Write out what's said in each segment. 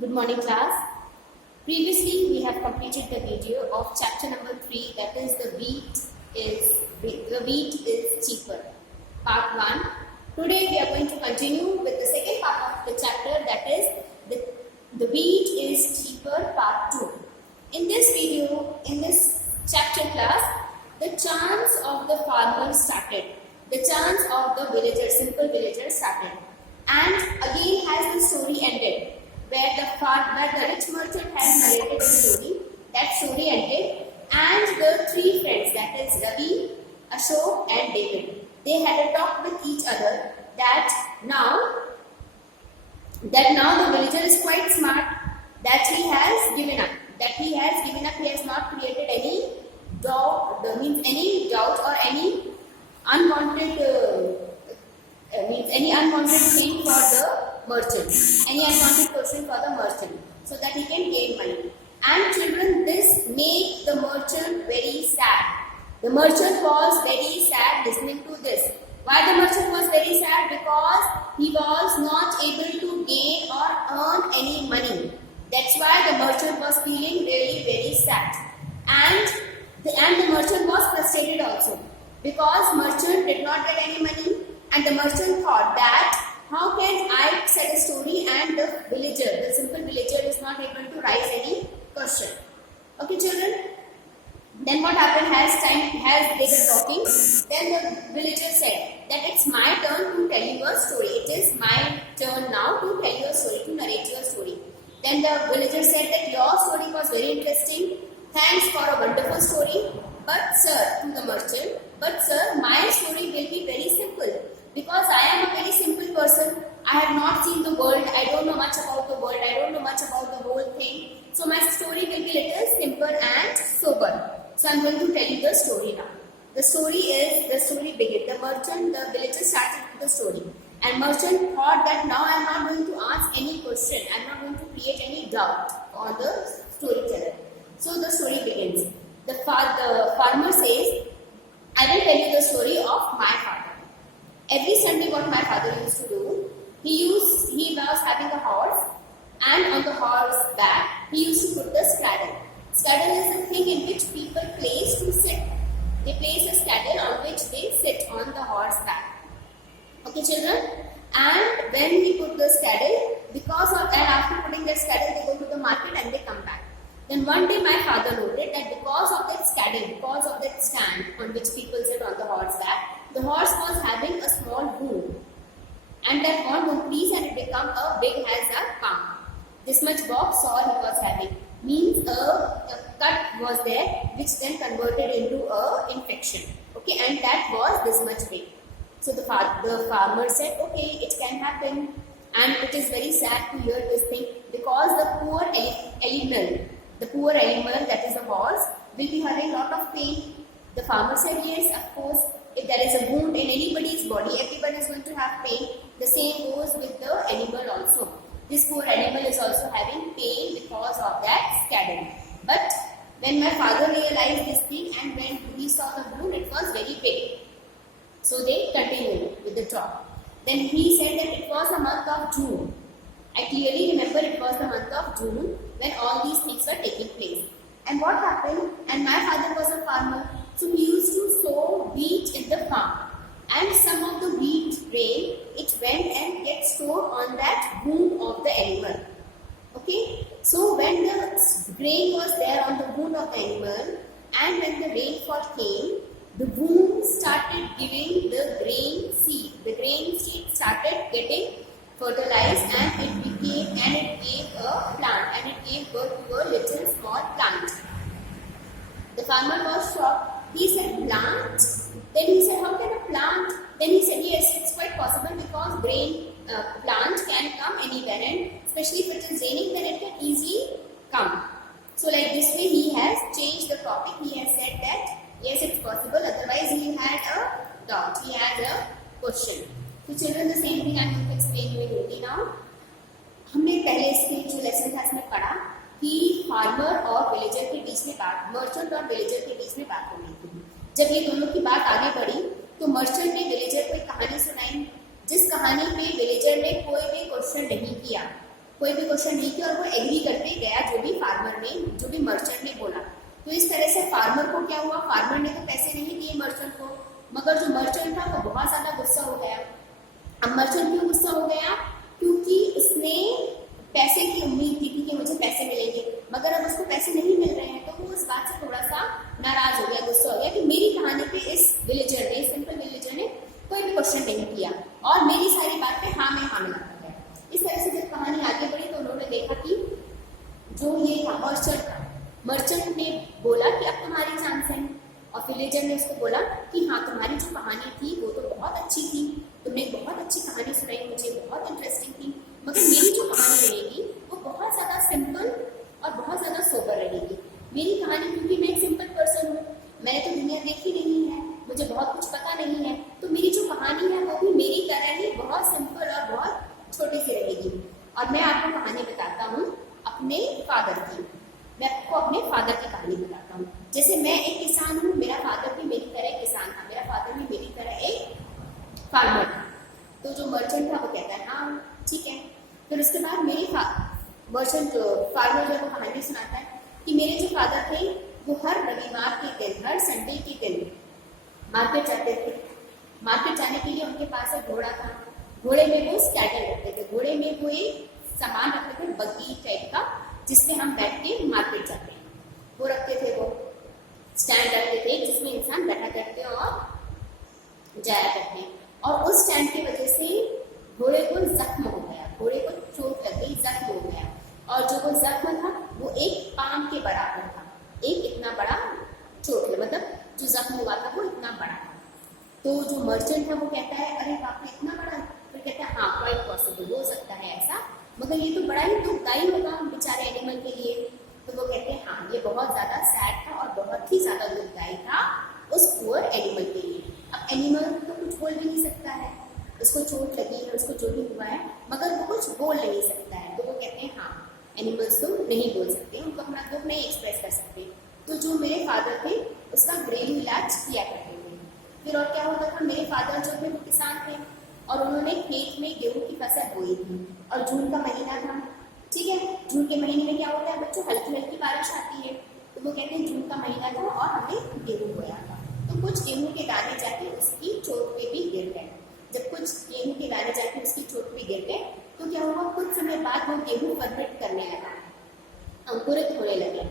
Good morning, class. Previously, we have completed the video of chapter number 3, that is the wheat is cheaper, part 1. Today, we are going to continue with the second part of the chapter, that is the wheat is cheaper, part 2. In this video, in this chapter class, the chance of the farmer started. The chance of the villager, simple villager started. And again has the story ended. Where the rich merchant has narrated the story, that story ended, and the three friends, that is Ravi, Ashok and David, they had a talk with each other that now the villager is quite smart, that he has given up, he has not created any doubt, or any unwanted thing for the merchant, any unwanted person for the merchant, so that he can gain money. And children, this made the merchant very sad. The merchant was very sad listening to this. Why the merchant was very sad? Because he was not able to gain or earn any money. That's why the merchant was feeling really very sad. And the merchant was frustrated also, because merchant did not get any money, and the merchant thought that how can I set a story and the villager, the simple villager, is not able to raise any question. Okay, children? Then what happened as they were talking, then the villager said that it's my turn to tell you a story. It is my turn now to tell you a story, to narrate your story. Then the villager said that your story was very interesting. Thanks for a wonderful story. But sir, to the merchant, my story will be very simple. Because I am a very simple person, I have not seen the world, I don't know much about the world, I don't know much about the whole thing. So my story will be little simple and sober. So I am going to tell you the story now. The story begins. The villager started with the story. And merchant thought that now I am not going to ask any question, I am not going to create any doubt on the storyteller. So the story begins. The farmer says, I will tell you the story of my father. Every Sunday, what my father used to do, he was having a horse, and on the horse back, he used to put the saddle. Saddle is the thing in which people place to sit. They place a saddle on which they sit on the horse back. Okay, children? And when he put the saddle, and after putting the saddle, they go to the market and they come back. Then one day my father noted that because of that saddle, because of that stand on which people sit on the horse back, the horse was having a small wound, and that wound increased and it became a big as a palm. This much box sore he was having, means a cut was there which then converted into a infection. Okay, and that was this much big. So the farmer said, okay, it can happen, and it is very sad to hear this thing, because the poor animal, that is the horse, will be having a lot of pain. The farmer said, yes, of course, if there is a wound in anybody's body, everyone is going to have pain. The same goes with the animal also. This poor animal is also having pain because of that saddle. But when my father realized this thing, and when he saw the wound, it was very big. So they continued with the talk. Then he said that it was the month of June. I clearly remember it was the month of June when all these things were taking place. And what happened? And my father was a farmer, so he used to sow wheat in the farm. And some of the wheat grain, it went and get stored on that wound of the animal. Okay? So when the grain was there on the wound of the animal, and when the rainfall came, the wound started giving the grain seed. The grain seed started getting fertilized, and it gave a plant, and it gave birth to a little small plant. The farmer was shocked. He said, plant? Then he said, how can a plant? Then he said, yes, it's quite possible, because plant can come anywhere, and especially if it is raining, then it can easily come. So like this way, he has changed the topic. He has said that, yes, it's possible. Otherwise, he had a doubt. He had a question. So children, the same thing I am going to explain you in Hindi now. हमने पहले इसके जो lesson था इसमें पढ़ा कि farmer और villager के बीच में बात, मर्चेंट और विलेजर के बीच में बात हो रही थी. जब ये दोनों की बात आगे बढ़ी, तो मर्चेंट ने विलेजर को एक कहानी सुनाई, जिस कहानी पे विलेजर ने कोई भी क्वेश्चन नहीं किया. कोई भी क्वेश्चन नहीं किया और वो एग्री करते गया जो भी फार्मर ने, जो भी मर्चेंट ने बोला। तो इस तरह से फार्मर को क्या हुआ, फार्मर ने तो पैसे नहीं दिए मर्चेंट को, मगर जो मर्चेंट था वो बहुत ज्यादा गुस्सा हो गया। अब मर्चेंट क्यों गुस्सा हो गया, क्योंकि उसने पैसे की उम्मीद की थी कि मुझे पैसे मिलेंगे, मगर अब उसको पैसे नहीं मिल रहे हैं, तो वो उस बात से थोड़ा सा नाराज हो गया, गुस्सा हो गया कि मेरी कहानी पे इस विलेजर ने, सिंपल विलेजर ने कोई भी क्वेश्चन नहीं किया और मेरी सारी बात पे हाँ में हाँ मिला गया। इस तरह से जब कहानी आगे बढ़ी तो उन्होंने देखा कि जो ये मर्चेंट ने बोला कि अब तुम्हारी चांस है, और विलेजर ने उसको बोला कि हाँ तुम्हारी जो कहानी थी वो तो बहुत अच्छी थी, तुमने बहुत अच्छी कहानी सुनाई, मुझे बहुत इंटरेस्टिंग थी, मगर मेरी जो कहानी रहेगी वो बहुत ज़्यादा सिंपल और बहुत ज़्यादा सोबर रहेगी। मेरी कहानी, क्योंकि मैं एक सिंपल पर्सन हूँ, मैंने तो दुनिया देखी नहीं है, मुझे बहुत कुछ पता नहीं है, तो मेरी जो कहानी है वो भी मेरी तरह ही बहुत सिंपल और बहुत छोटी सी रहेगी। और मैं आपको कहानी बताता हूँ अपने फादर की, मैं आपको अपने फादर की कहानी बताता हूँ। जैसे मैं एक किसान हूँ, मेरा फादर भी मेरी तरह किसान था, मेरा फादर भी मेरी तरह एक फार्मर था। तो जो मर्चेंट था वो कहता है हाँ ठीक है। फिर उसके बाद मेरी मर्चेंट फार्मर जो वो कहानी सुनाता है कि मेरे जो फादर थे वो हर रविवार के दिन, हर संडे के दिन मार्केट जाते थे। मार्केट जाने के लिए उनके पास एक घोड़ा था, घोड़े में वो स्कैटर रखते थे, घोड़े में वो एक सामान रखते थे बग्गी टाइप का, जिसमें हम बैठ के मार्केट जाते हैं, वो रखते थे, वो स्टैंड रखते थे जिसमें इंसान बैठा करते और जाया करते हैं। और उस स्टैंड की वजह से घोड़े को जख्म हो गया, घोड़े को चोट लग गई, जख्म हो गया, और जो वो जख्म था वो एक पाम के बराबर था, एक इतना बड़ा चोट, मतलब जो जख्म हुआ था वो इतना बड़ा था। तो जो मर्चेंट था वो कहता है अरे बाप रे इतना बड़ा, फिर कहता है हाँ क्वाइट पॉसिबल, हो सकता है ऐसा, मगर ये तो बड़ा ही दुखदायी होगा बेचारे एनिमल के लिए। तो वो कहते हैं हाँ ये बहुत ज्यादा सैड था और बहुत ही ज्यादा दुखदायी था उस पुअर एनिमल के लिए। अब एनिमल तो कुछ बोल भी नहीं सकता है, उसको चोट लगी है, उसको जो भी हुआ है, मगर वो कुछ बोल नहीं सकता है। तो वो कहते हैं हाँ एनिमल्स तो नहीं बोल सकते, उनको अपना दुख नहीं एक्सप्रेस कर सकते। तो जो मेरे फादर थे उसका घरेलू इलाज किया करते थे। फिर और क्या होता था, मेरे फादर जो थे वो किसान थे और उन्होंने खेत में गेहूं की फसल बोई थी और जून का महीना था, ठीक है। जून के महीने में क्या होता है बच्चों, हल्की हल्की बारिश आती है, तो वो कहते हैं जून का महीना था और हमने गेहूं बोया था। तो कुछ गेहूं के दाने जाके उसकी चोट पे भी गिर गए। जब कुछ गेहूं के दाने जाके उसकी चोट पे गिर गए तो क्या हुआ, कुछ समय बाद वो गेहूं फर्मेंट करने लगा, अंकुरित होने लगे,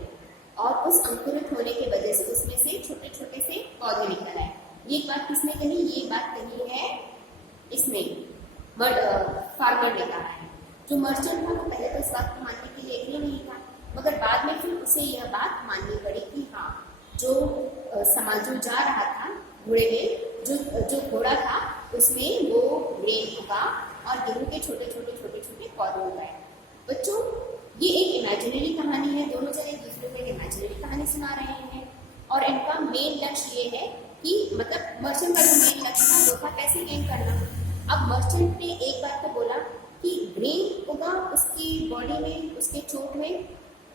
और उस अंकुरित होने की वजह से उसमें से छोटे छोटे से पौधे निकल आए। ये बात किसने कही, ये बात कही है इसने फार्मर ने कहा है। जो मर्चेंट था वो पहले तो इस बात को मानने के लिए एग्री नहीं था, मगर बाद में फिर उसे यह बात माननी पड़ी कि हाँ जो समाज जो जा रहा था घोड़े में, जो घोड़ा था उसमें वो ग्रेन उगा और गेहूं के छोटे छोटे पौधे उगाए। बच्चों ये एक इमेजिनरी कहानी है, दोनों जन एक दूसरे को एक इमेजिनरी कहानी सुना रहे हैं और इनका मेन लक्ष्य ये है कि मतलब मर्चेंट का जो मेन लक्ष्य था वो था पैसे गेन करना। अब मर्चेंट ने एक बात तो बोला कि ग्रेन उगा उसकी बॉडी में, उसके चोट में,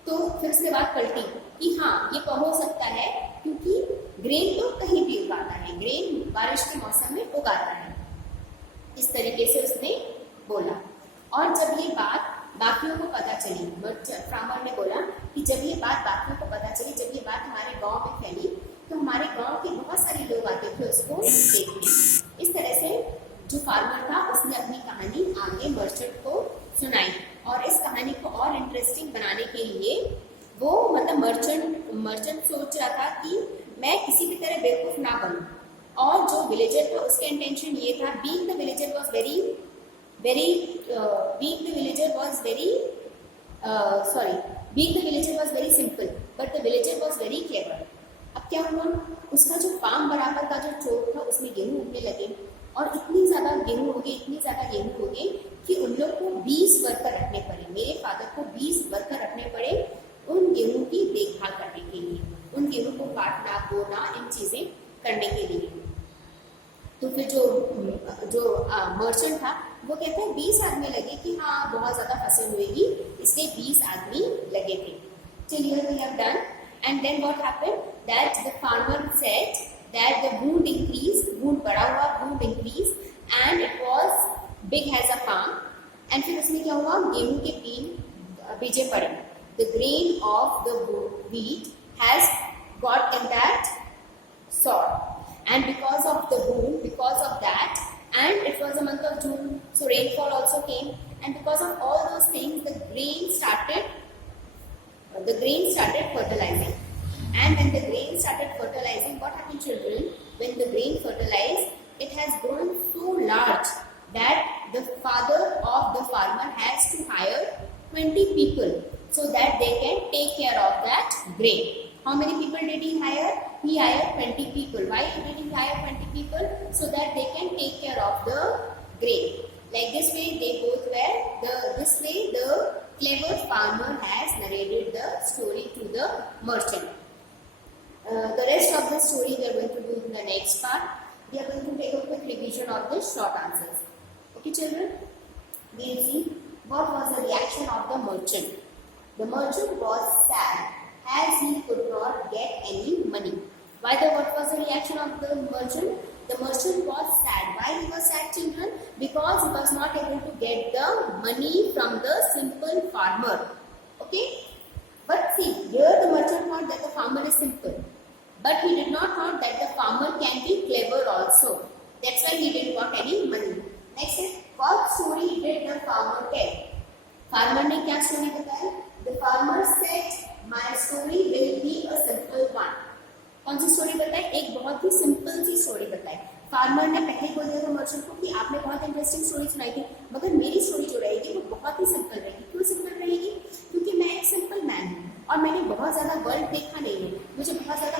तो फिर उसके बाद पलटी कि हाँ ये हो सकता है क्योंकि ग्रेन तो कहीं भी उगाता है, ग्रेन बारिश के मौसम में उगाता है, इस तरीके से उसने बोला। और जब ये बात बाकियों को पता चली, फार्मर ने बोला कि जब ये बात बाकियों को पता चली, जब ये बात हमारे गांव में फैली तो हमारे गांव के बहुत सारे लोग आते थे उसको देखने। इस तरह से जो फार्मर था उसने अपनी कहानी आगे मर्चेंट को सुनाई, और इस कहानी को और इंटरेस्टिंग बनाने के लिए वो मतलब मर्चेंट सोच रहा था कि मैं किसी भी तरह बेवकूफ ना बनूं, और जो विलेजर था उसका इंटेंशन ये था, being the villager was very simple but the villager was very clever. अब क्या हुआ, उसका जो पाम बराबर का जो चोट था उसमें गेहूं उगने लगे, और इतनी ज्यादा गेहूं हो गए कि उन लोग को 20 वर्कर रखने पड़े, मेरे फादर को 20 वर्कर रखने पड़े उन गेहूं की देखभाल करने के लिए, उन गेहूं को काटना, बोना, इन चीजें करने के लिए। तो फिर जो मर्चेंट था वो कहते हैं 20 आदमी लगे कि हाँ बहुत ज्यादा फसल हुएगी, इसलिए 20 आदमी लगे थे। चलिए we have done, and then what happened that the farmer said that the wound increased, wound बढ़ा हुआ, wound increased and it was big as a palm, and फिर उसमें क्या हुआ, गेहूं के बीजे पड़े. The grain of the wheat has got in that soil, and because of the boom, because of that, and it was the month of June, so rainfall also came, and because of all those things, the grain started fertilizing. And when the grain started fertilizing, what happened, children? When the grain fertilized, it has grown so large that the father of the farmer has to hire 20 people so that they can take care of that grain. How many people did he hire? He hired 20 people. Why did he hire 20 people? So that they can take care of the grain. Like this way, they both were this way the clever farmer has narrated the story to the merchant. The rest of the story we are going to do in the next part. We are going to take a quick revision of the short answers. Okay, children? We will see what was the reaction of the merchant. The merchant was sad as he could not get any money. What was the reaction of the merchant? The merchant was sad. Why he was sad, children? Because he was not able to get the money from the simple farmer. Okay? But see, here the merchant thought that the farmer is simple. But he did not thought that the farmer can be clever also. That's why he didn't got any money. Next is, what story did the farmer tell? Farmer ने क्या story बताया? The farmer said, my story will be a simple one. कौन सी story बताई? एक बहुत ही simple सी story बताई. Farmer ने पहले बोल दिया था मर्चेंट को कि आपने बहुत इंटरेस्टिंग स्टोरी सुनाई थी, मगर मेरी स्टोरी जो रहेगी वो बहुत ही सिंपल रहेगी. क्यों सिंपल रहेगी? क्योंकि मैं एक सिंपल मैन हूँ और मैंने बहुत ज़्यादा वर्ल्ड देखा नहीं है, मुझे बहुत ज़्यादा